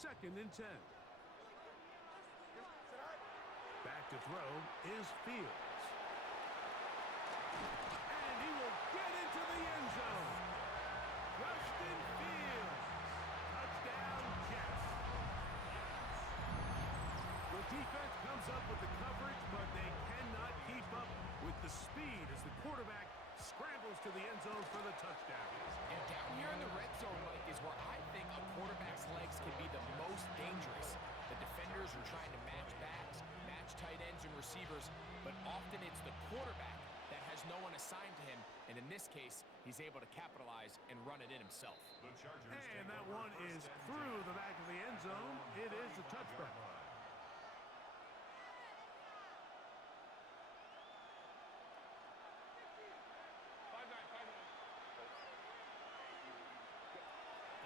2nd and 10. Back to throw is Fields. And he will get into the end zone. Rustin Fields. Touchdown, Jets. The defense comes up with the coverage, but they cannot keep up with the speed as the quarterback scrambles to the end zone for the touchdown. And down here in the red zone, Mike, is where I think a quarterback's legs can be the most dangerous. The defenders are trying to match backs, match tight ends and receivers, but often it's the quarterback that has no one assigned to him, and in this case, he's able to capitalize and run it in himself. And that one is through the back of the end zone. It is a touchback.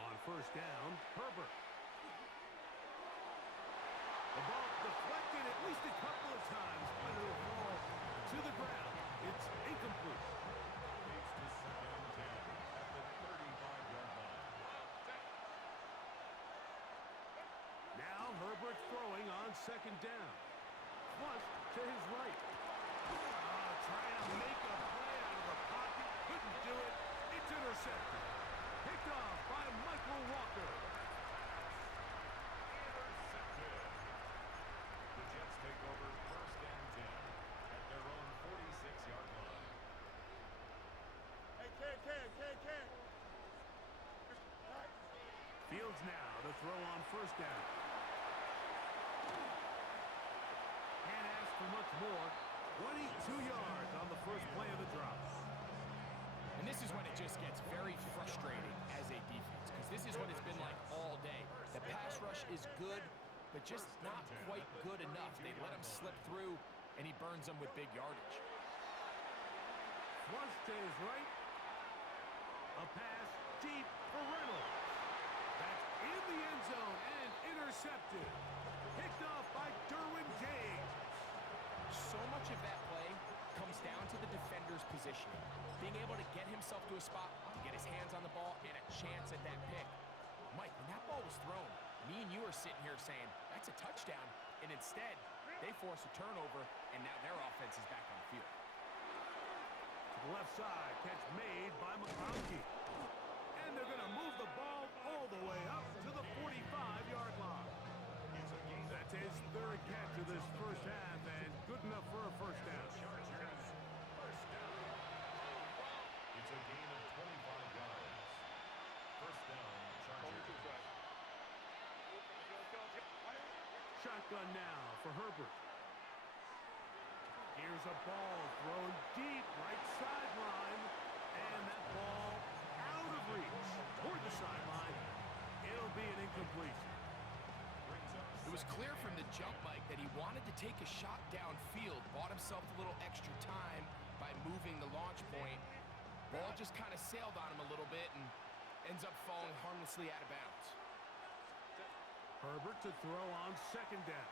On first down, Herbert. The ball deflected at least a couple of times, but it will fall to the ground. It's incomplete. It's the 2nd and 10 at the 35-yard line. Now Herbert throwing on 2nd down. Flush to his right. Trying to make a play out of the pocket. Couldn't do it. It's intercepted. Picked off by Michael Walker. Intercepted. The Jets take over 1st and 10 at their own 46-yard line. Hey, Ken. Fields now to throw on 1st down. Can't ask for much more. 22 yards on the first play of the drop. And this is when it just gets very frustrating as a defense, because this is what it's been like all day. The pass rush is good, but just not quite good enough. They let him slip through, and he burns them with big yardage. Flush to his right. A pass deep for Reynolds. That's in the end zone and intercepted. Picked off by Derwin James. So much of that play comes down to the defender's positioning. Being able to get himself to a spot, to get his hands on the ball, and a chance at that pick. Mike, when that ball was thrown, me and you are sitting here saying, that's a touchdown. And instead, they force a turnover, and now their offense is back on the field. To the left side, catch made by McConkey. And they're going to move the ball all the way up to the 45-yard line. That's his 3rd catch of this first half, and good enough for a first down. First down. It's a gain of 25 yards. First down, Chargers. Shotgun now for Herbert. Here's a ball thrown deep right sideline, and that ball out of reach toward the sideline. It'll be an incompletion. It was clear from the jump, Mike, that he wanted to take a shot downfield, bought himself a little extra time by moving the launch point. Ball just kind of sailed on him a little bit and ends up falling harmlessly out of bounds. Herbert to throw on 2nd down.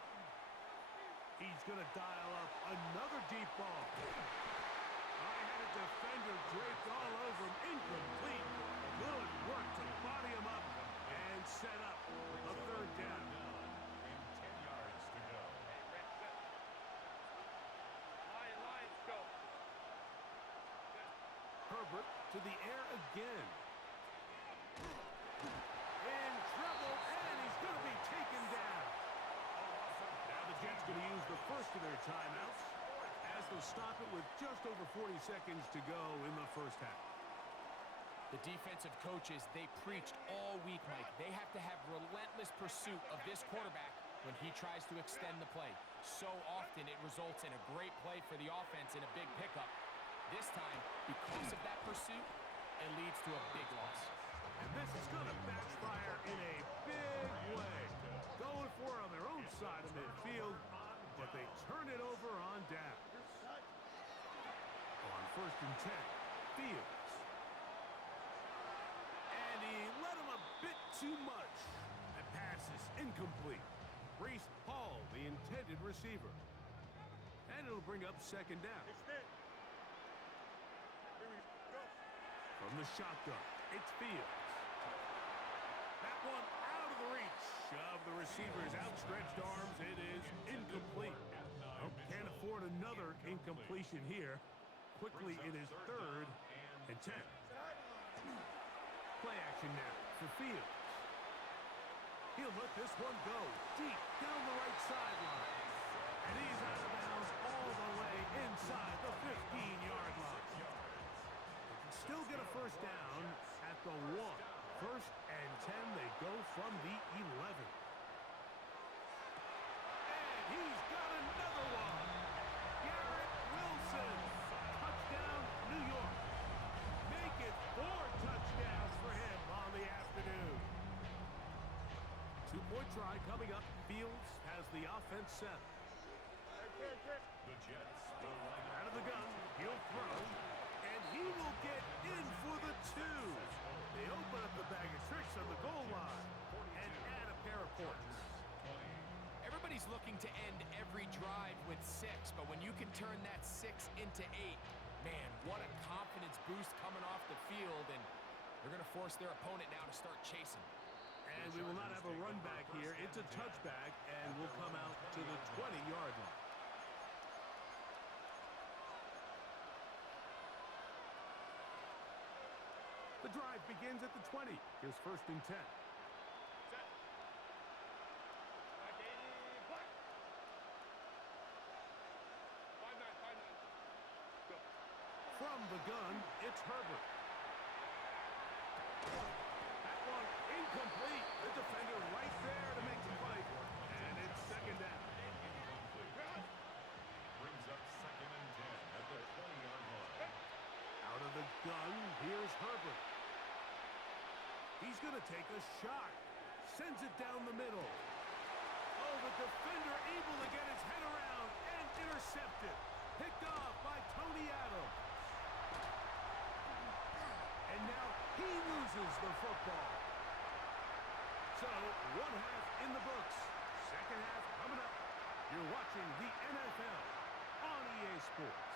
He's going to dial up another deep ball. I had a defender draped all over him. Incomplete. Good work to body him up and set up a 3rd down. Herbert to the air again. In trouble, and he's going to be taken down. Now the Jets going to use the first of their timeouts as they'll stop it with just over 40 seconds to go in the first half. The defensive coaches, they preached all week, Mike. They have to have relentless pursuit of this quarterback when he tries to extend the play. So often it results in a great play for the offense and a big pickup. This time, because of that pursuit, it leads to a big loss. And this is going to backfire in a big way. Going for it on their own side of midfield, but they turn it over on down. On 1st and 10, Fields. And he let him a bit too much. That pass is incomplete. Breece Hall, the intended receiver. And it'll bring up 2nd down. From the shotgun, it's Fields. That one out of the reach of the receiver's outstretched arms. It is incomplete. Oh, can't afford another incompletion here. Quickly, it is 3rd and 10. Play action now for Fields. He'll let this one go deep down the right sideline. And he's out of bounds all the way inside the 15-yard line. Still get a first down at the 1. 1st and 10, they go from the 11. And he's got another one. Garrett Wilson. Touchdown, New York. Make it 4 touchdowns for him on the afternoon. 2-point try coming up. Fields has the offense set. The Jets will line up. Out of the gun, he'll throw, and he will get in for the 2. They open up the bag of tricks on the goal line and add a pair of points. Everybody's looking to end every drive with 6, but when you can turn that 6 into 8, man, what a confidence boost coming off the field, and they're going to force their opponent now to start chasing. And we will not have a run back here. It's a touchback, and will come out to the 20-yard line. The drive begins at the 20. Here's 1st and 10. From the gun, it's Herbert. That one incomplete. The defender right there to make the play. And it's 2nd down. Brings up 2nd and 10 at the 20-yard line. Out of the gun, here's Herbert. He's going to take a shot. Sends it down the middle. Oh, the defender able to get his head around and intercepted. Picked off by Tony Adams. And now he loses the football. So, 1 half in the books. 2nd half coming up. You're watching the NFL on EA Sports.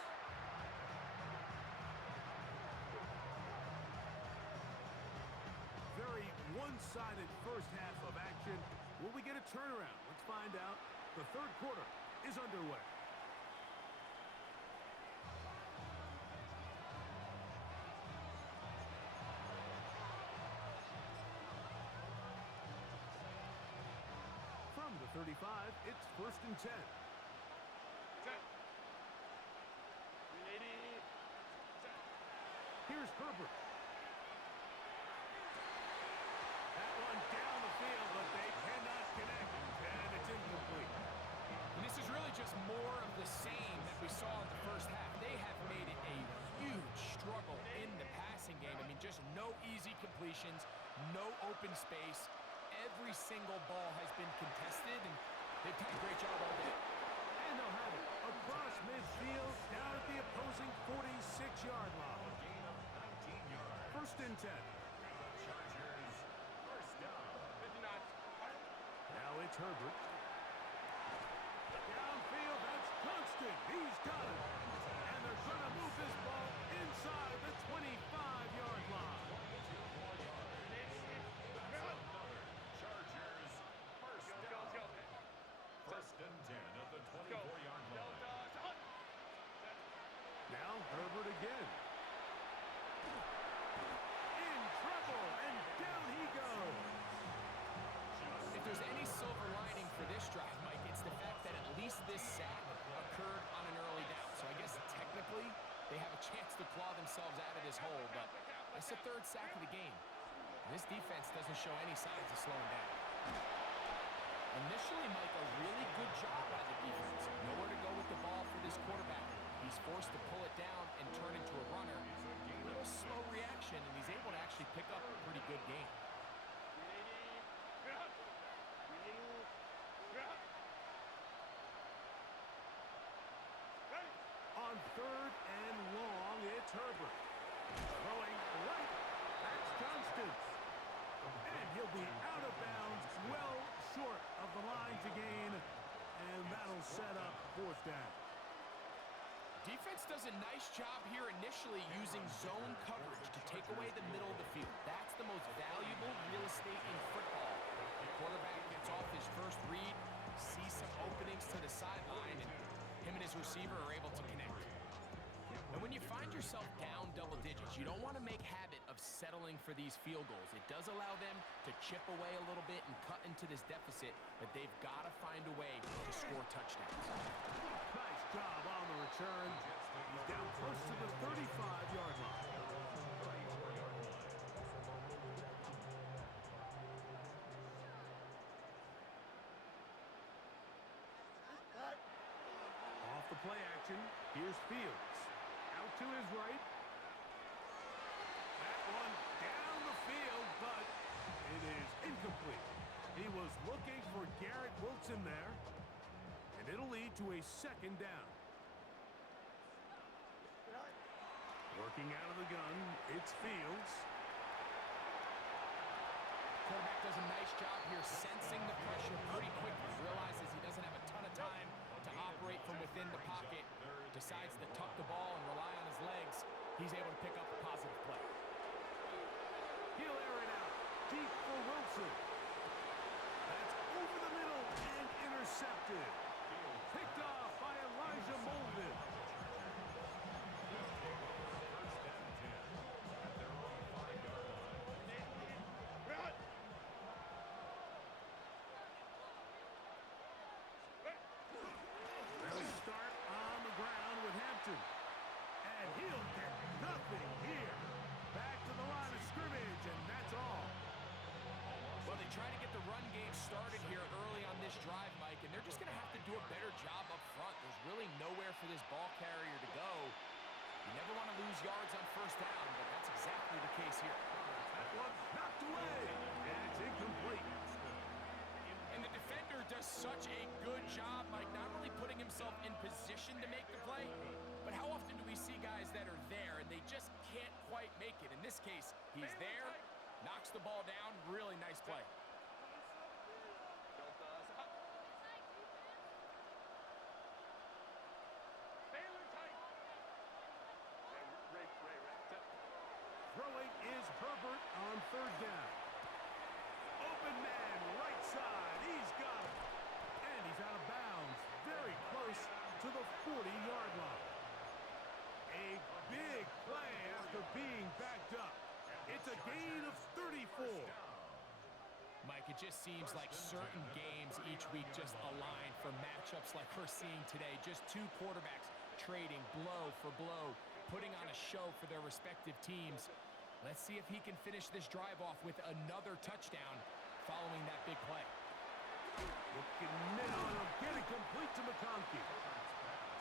Very one-sided first half of action. Will we get a turnaround? Let's find out. The 3rd quarter is underway. From the 35, it's 1st and 10. Here's Herbert. That one down the field, but they cannot connect, and it's incomplete. And this is really just more of the same that we saw in the first half. They have made it a huge struggle in the passing game. I mean, just no easy completions, no open space. Every single ball has been contested, and they've done a great job all day. And they'll have it across midfield, down at the opposing 46-yard line. 1st and 10. Chargers, first down. Now it's Herbert. Downfield, that's Constant. He's got it. And they're going to move this ball inside the 25-yard line. Chargers, first down. 1st and 10 at the 24-yard line. Now Herbert again. In trouble, and down he goes. If there's any silver lining for this drive, Mike, it's the fact that at least this sack occurred on an early down. So I guess technically they have a chance to claw themselves out of this hole, but it's the 3rd sack of the game. And this defense doesn't show any signs of slowing down. Initially, Mike, a really good job by the defense. Nowhere to go with the ball for this quarterback. He's forced to pull it down and turn into a runner. A little slow reaction, and he's able to actually pick up a pretty good game. On 3rd and long, it's Herbert. Throwing right. That's Johnston. And he'll be out of bounds, well short of the line to gain. And that'll set up 4th down. Defense does a nice job here initially using zone coverage to take away the middle of the field. That's the most valuable real estate in football. The quarterback gets off his you don't want to make habit of settling for these field goals. It does allow them to chip away a little bit and cut into this deficit, but they've got to find a way to score touchdowns. Nice job on the return. He's down close to the 35-yard line. Off the play action, here's Fields. Out to his right. That one down the field, but it is incomplete. He was looking for Garrett Wilson there, and it'll lead to a second down. Working out of the gun, it's Fields. Quarterback does a nice job here sensing the pressure pretty quickly. Realizes he doesn't have a ton of time to operate from within the pocket. Decides to tuck the ball and rely on his legs. He's able to pick up a positive play. He'll air it out. Deep for Wilson. That's over the middle and intercepted. Picked off by Elijah Molden. They'll start on the ground with Hampton. And he'll get nothing here. Back to the line of scrimmage, and that's all. Well, they try to get the run game started here early on this drive, Mike, and they're just going to have to do a better job up front. There's really nowhere for this ball carrier to go. You never want to lose yards on first down, but that's exactly the case here. That one knocked away, and it's incomplete. And the defender does such a good job, Mike, not only putting himself in position to make the play, but how often do we see guys that are there and they just can't quite make it? In this case, he's there, knocks the ball down, really nice play. Throwing is Herbert on third down. Open man, right side, he's got it. And he's out of bounds, very close to the 40-yard line. A big play after being backed up. It's a gain of 34. Mike, it just seems like certain games each week just align for matchups like we're seeing today. Just two quarterbacks trading blow for blow, putting on a show for their respective teams. Let's see if he can finish this drive off with another touchdown following that big play. Looking mid on him, getting complete to McConkey.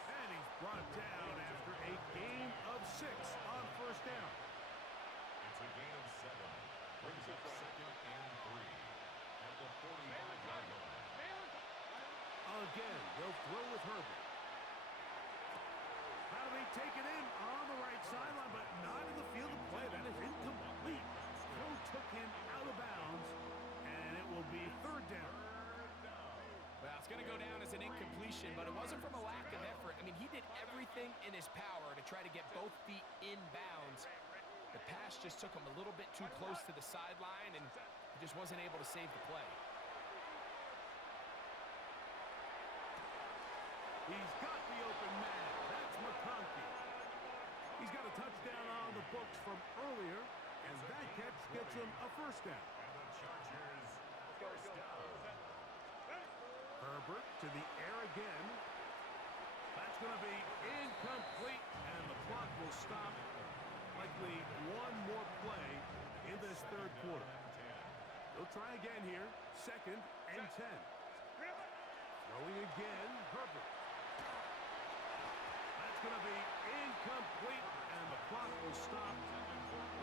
And he's brought down after a gain of 6 on first down. It's a gain of 7. Brings up 2nd and 3 at the 45-yard line. Again, they'll throw with Herbert. How do they take it in on the right sideline, but not in the field of play? That is incomplete. Throw took him out of bounds, and it will be third down. Well, it's going to go down as an incompletion, but it wasn't from a lack of effort. I mean, he did everything in his power to try to get both feet in bounds. The pass just took him a little bit too close to the sideline, and he just wasn't able to save the play. He's got the open man. That's McConkey. He's got a touchdown on the books from earlier, and that catch gets him a first down. And the Chargers first down. Herbert to the air again. That's going to be incomplete, and the clock will stop. Likely one more play in this third quarter. They'll try again here. 2nd and 10. Throwing again, Herbert. That's going to be incomplete, and the clock will stop.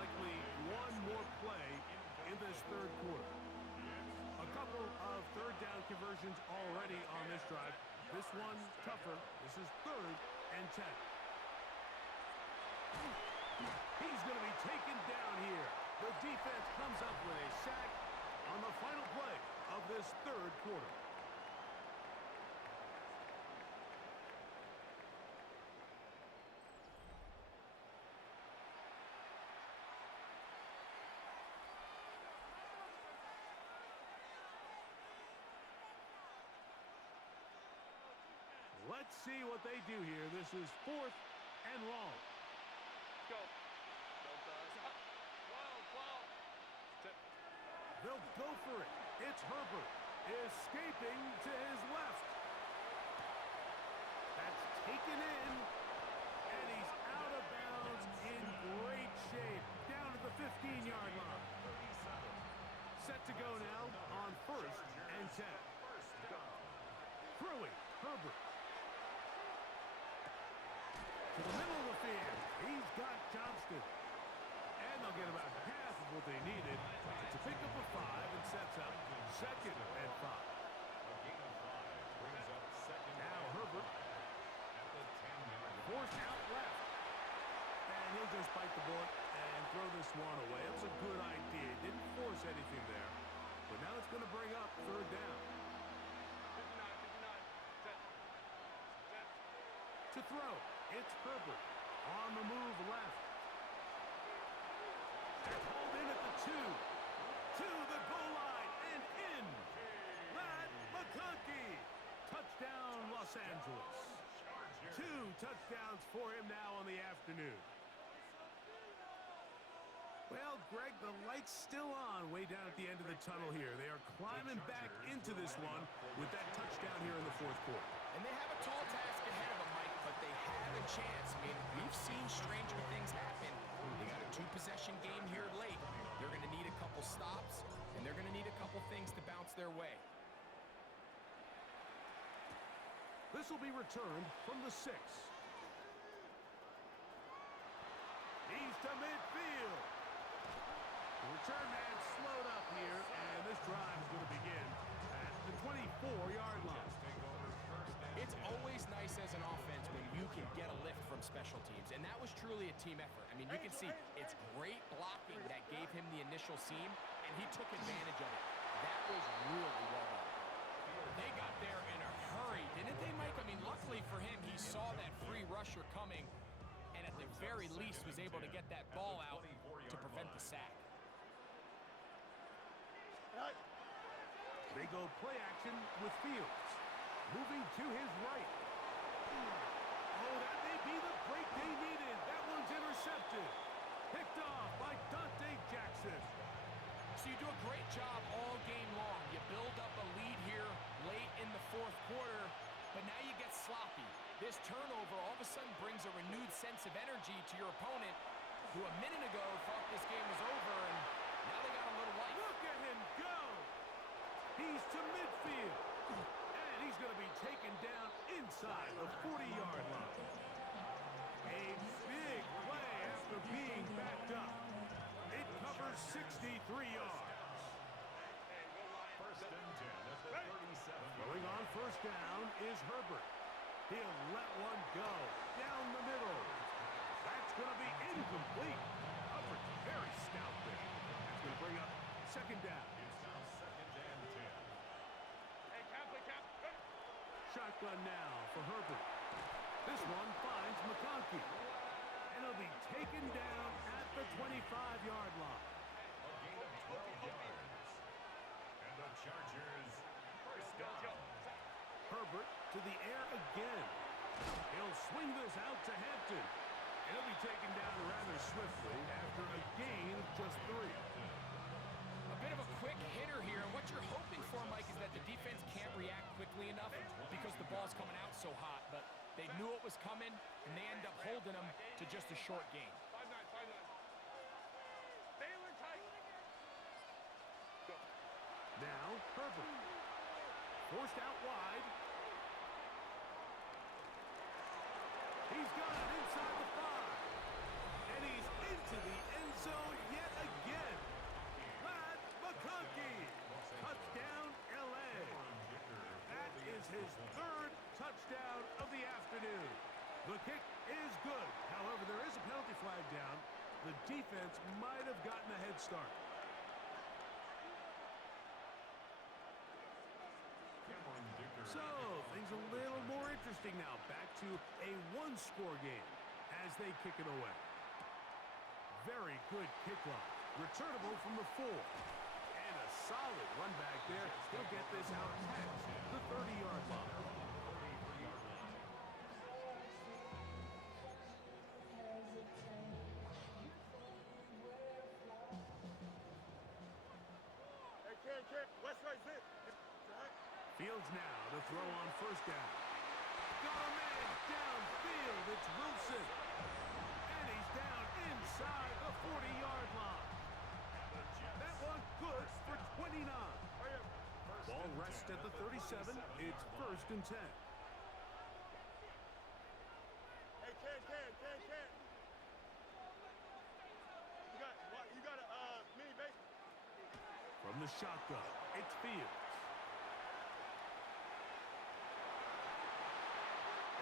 Likely one more play in this third quarter. A couple of third down conversions already on this drive. This one tougher. This is 3rd and 10. He's going to be taken down here. The defense comes up with a sack on the final play of this third quarter. Let's see what they do here. This is 4th and long. Go. They'll go for it. It's Herbert escaping to his left. That's taken in, and he's out of bounds in great shape, down at the 15-yard line. Set to go now on 1st and 10. Throwing, Herbert. To the middle of the field. He's got Johnston. And they'll get about half of what they needed. It's a pickup of 5 and sets up 2nd and 5. Now Herbert. Forced out left. And he'll just bite the bullet and throw this one away. It was a good idea. Didn't force anything there. But now it's going to bring up 3rd down. To throw, it's Herbert. On the move left. They're called in at the 2. To the goal line and in. McConkey. Touchdown, Los Angeles. 2 touchdowns for him now on the afternoon. Well, Greg, the light's still on way down at the end of the tunnel here. They are climbing back into this one with that touchdown here in the 4th quarter. And they have a tall task ahead of them, Mike, but they have a chance. I mean, we've seen stranger things happen. They got a 2-possession game here late. They're going to need a couple stops, and they're going to need a couple things to bounce their way. This will be returned from the 6. He's to midfield. The return man slowed up here, and this drive is going to begin at the 24-yard line. It's always nice as an offense when you can get a lift from special teams, and that was truly a team effort. I mean, you can see it's great blocking that gave him the initial seam, and he took advantage of it. That was really well done. They got there in a hurry, didn't they, Mike? I mean, luckily for him, he saw that free rusher coming, and at the very least was able to get that ball out to prevent the sack. They go play action with Fields. Moving to his right. Oh, that may be the break they needed. That one's intercepted. Picked off by Dante Jackson. So you do a great job all game long. You build up a lead here late in the 4th quarter, but now you get sloppy. This turnover all of a sudden brings a renewed sense of energy to your opponent, who a minute ago thought this game was over, and now they got a little life. Look at him go! He's to midfield. And he's going to be taken down inside the 40-yard line. A big play after being backed up. It covers 63 yards. First and 10 at the 37. Going on 1st down is Herbert. He'll let one go down the middle. That's going to be incomplete. Coverage very stout there. That's going to bring up 2nd down. It's now 2nd and 10. Shotgun now for Herbert. This one finds McConkey. And he'll be taken down at the 25-yard line. A gain of 12 yards. And the Chargers first down. Herbert to the air again. He'll swing this out to Hampton. And he'll be taken down rather swiftly after a gain of just 3. A bit of a quick hitter here. What you're hoping for, Mike, is that the defense can't react quickly enough because the ball's coming out so hot. But they knew it was coming, and they end up holding them to just a short gain. Now Herbert. Forced out wide. He's got it inside the 5. And he's into the end zone yet again. McConkey. Touchdown, L.A. That is his 3rd touchdown of the afternoon. The kick is good. However, there is a penalty flag down. The defense might have gotten a head start. So, things a little more interesting now. Back to a 1-score game as they kick it away. Very good kickoff. Returnable from the 4. And a solid run back there. He'll get this out past the 30-yard line. Right, Zip. Right. Fields now to throw on first down. Got a man downfield. It's Wilson. And he's down inside the 40-yard line. That one good for 29. Ball rests at the 37. It's 1st and 10. Hey, Ken. You got a mini base. From the shotgun, it's Fields.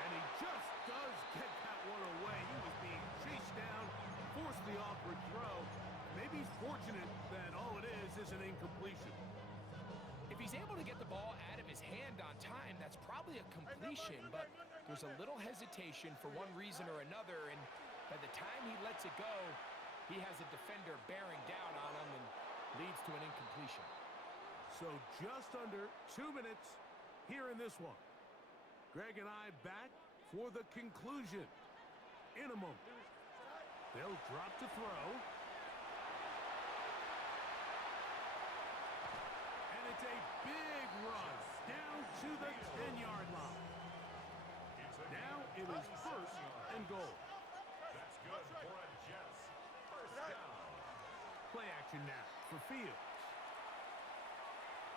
And he just does get that one away. He was being chased down, forced the awkward throw. Maybe he's fortunate that all it is an incompletion. If he's able to get the ball out of his hand on time, that's probably a completion, but there's a little hesitation for one reason or another, and by the time he lets it go, he has a defender bearing down on him and leads to an incompletion. So just under 2 minutes here in this one. Greg and I back for the conclusion in a moment. They'll drop to throw. And it's a big run down to the 10-yard line. Now it is 1st and goal. That's good for a Jets first down. Play action now for Fields.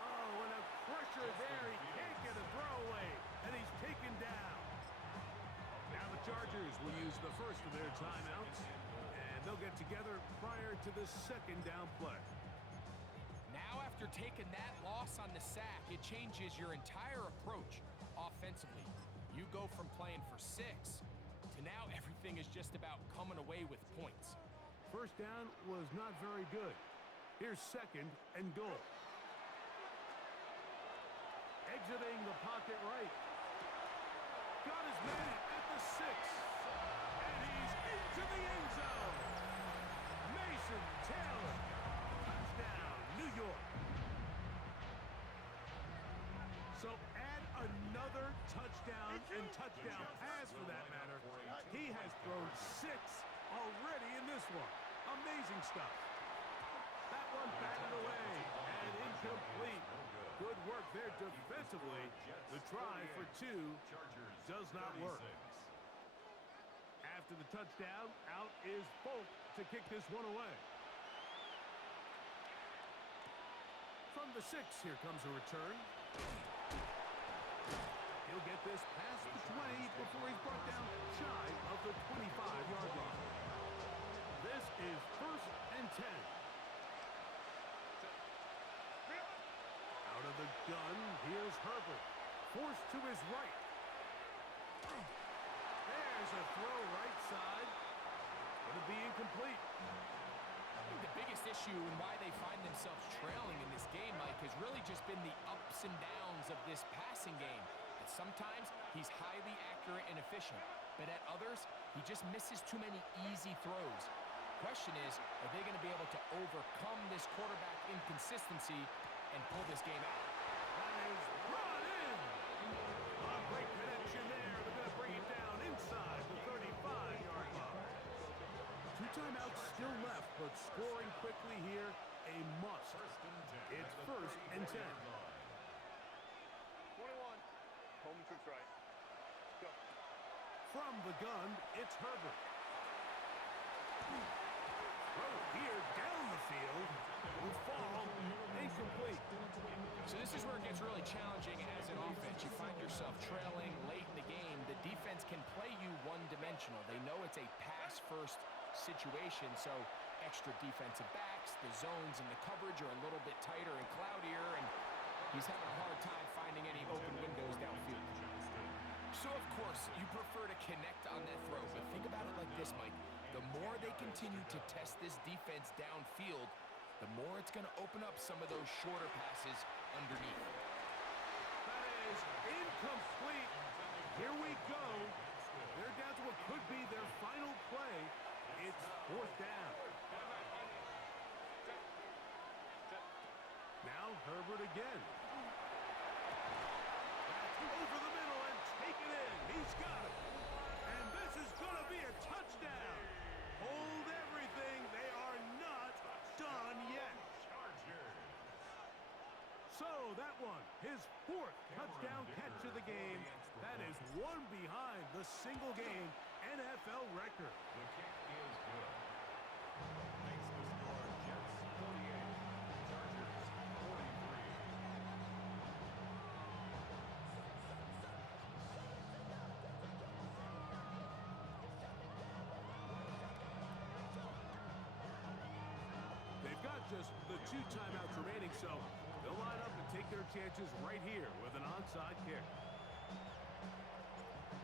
Oh, and a pressure there. He can't get a throwaway, and he's taken down. Now the Chargers will use the first of their timeouts, and they'll get together prior to the 2nd down play. Now after taking that loss on the sack, it changes your entire approach offensively. You go from playing for 6 to now everything is just about coming away with points. First down was not very good. Here's 2nd and goal. Exiting the pocket right. Got his man at the 6. And he's into the end zone. Mason Taylor. Touchdown, New York. So add another touchdown and touchdown pass for that matter. He has thrown 6 already in this one. Amazing stuff. That one batted away and incomplete. Good work there defensively. The try for 2 does not work. After the touchdown, out is Folk to kick this one away. From the 6, here comes a return. He'll get this past the 20 before he's brought down shy of the 25-yard line. This is 1st and 10. Out of the gun, here's Herbert. Forced to his right. There's a throw right side. Going to be incomplete. I think the biggest issue and why they find themselves trailing in this game, Mike, has really just been the ups and downs of this passing game. And sometimes he's highly accurate and efficient, but at others, he just misses too many easy throws. Question is, are they going to be able to overcome this quarterback inconsistency and pull this game out? That is brought in. A great connection there. They're going to bring it down inside the 35-yard line. 2 timeouts still left, but scoring quickly here, a must. It's 1st and 10. 21. Home troops right. Go. From the gun, it's Herbert. Throw here down the field. Will fall incomplete. So this is where it gets really challenging as an offense. You find yourself trailing late in the game. The defense can play you one-dimensional. They know it's a pass-first situation, so extra defensive backs, the zones and the coverage are a little bit tighter and cloudier, and he's having a hard time finding any open windows downfield. So, of course, you prefer to connect on that throw, but think about it like this, Mike. The more they continue to test this defense downfield, the more it's going to open up some of those shorter passes underneath. That is incomplete. Here we go. They're down to what could be their final play. It's 4th down. Now Herbert again. That's over the middle and taken in. He's got it. And this is going to be a touchdown. Hold everything. They are not done yet. So that one, his fourth touchdown catch of the game. That is one behind the single-game NFL record. The kick is good. Makes the score Jets 48, Chargers 43. They've got just the 2 timeouts remaining, so they'll line up and take their chances right here with an onside kick.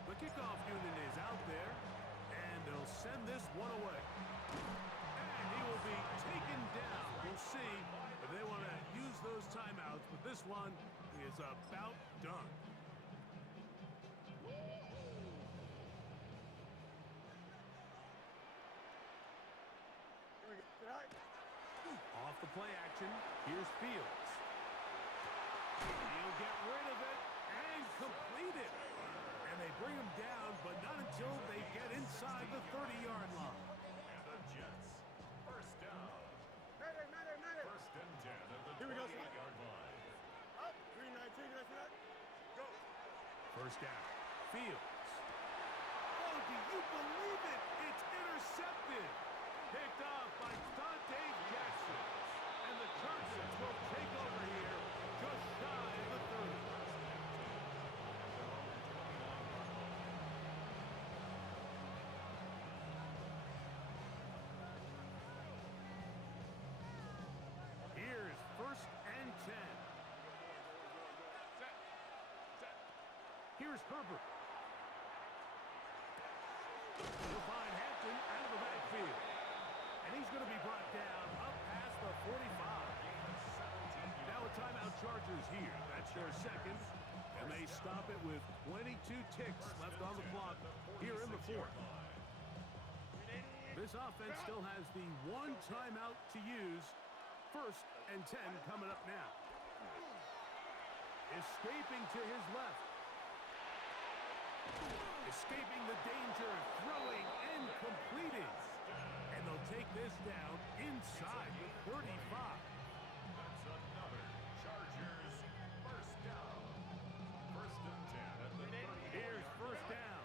The kickoff unit is out there, and they'll send this one away. And he will be taken down. We'll see if they want to use those timeouts, but this one is about done. Here we go. Tonight. Off the play action, here's Fields. He'll get rid of it and complete it. And they bring him down, but not until they get inside the 30-yard line. And the Jets, first down. Mayday, mayday, mayday. First and 10 at the Here we go, 28-yard line. Up. 319. Did I see that? Go. First down, Fields. Oh, do you believe it? It's intercepted. Picked off by Dante Jackson. And the Chargers will take over here just shy of the 30. Here's first and 10. Here's Herbert. He'll find Hampton out of the backfield. And he's going to be brought down up past the 45. Now a timeout Chargers here. That's their second. And they stop it with 22 ticks left on the clock here in the fourth. This offense still has the 1 timeout to use. First and 10 coming up now. Escaping to his left. Escaping the danger, throwing and completing. And they'll take this down inside the 35. That's another Chargers first down. First and 10 at the 30. Here's first down.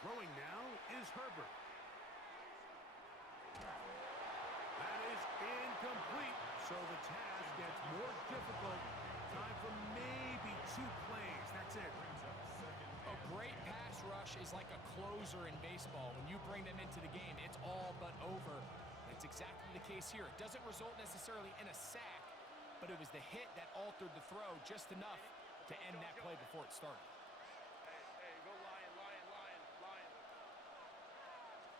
Throwing now is Herbert. That is incomplete, so the task gets more difficult. Time for maybe 2 plays. That's it. A great pass rush is like a closer in baseball. When you bring them into the game, it's all but over. That's exactly the case here. It doesn't result necessarily in a sack, but it was the hit that altered the throw just enough to end that play before it started. Hey, go lion, lion, lion, lion.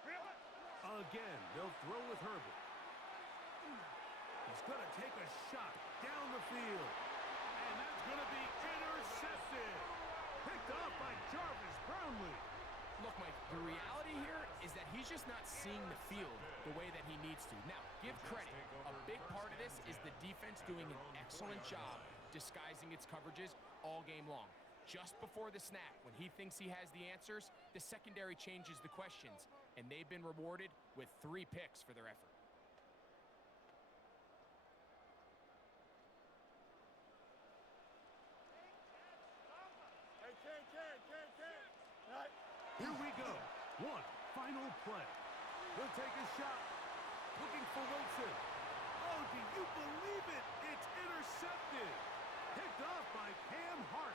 Really? Again, they'll throw with Herbert. He's going to take a shot down the field. And that's going to be intercepted. Picked off by Jarvis Brownlee. Look, Mike, the reality here is that he's just not seeing the field the way that he needs to. Now, give credit. A big part of this is the defense doing an excellent job disguising its coverages all game long. Just before the snap, when he thinks he has the answers, the secondary changes the questions, and they've been rewarded with 3 picks for their effort. Hey, Ken. Tonight. Here we go. One final play. He'll take a shot. Looking for Wilson. Oh, do you believe it? It's intercepted. Picked off by Cam Hart.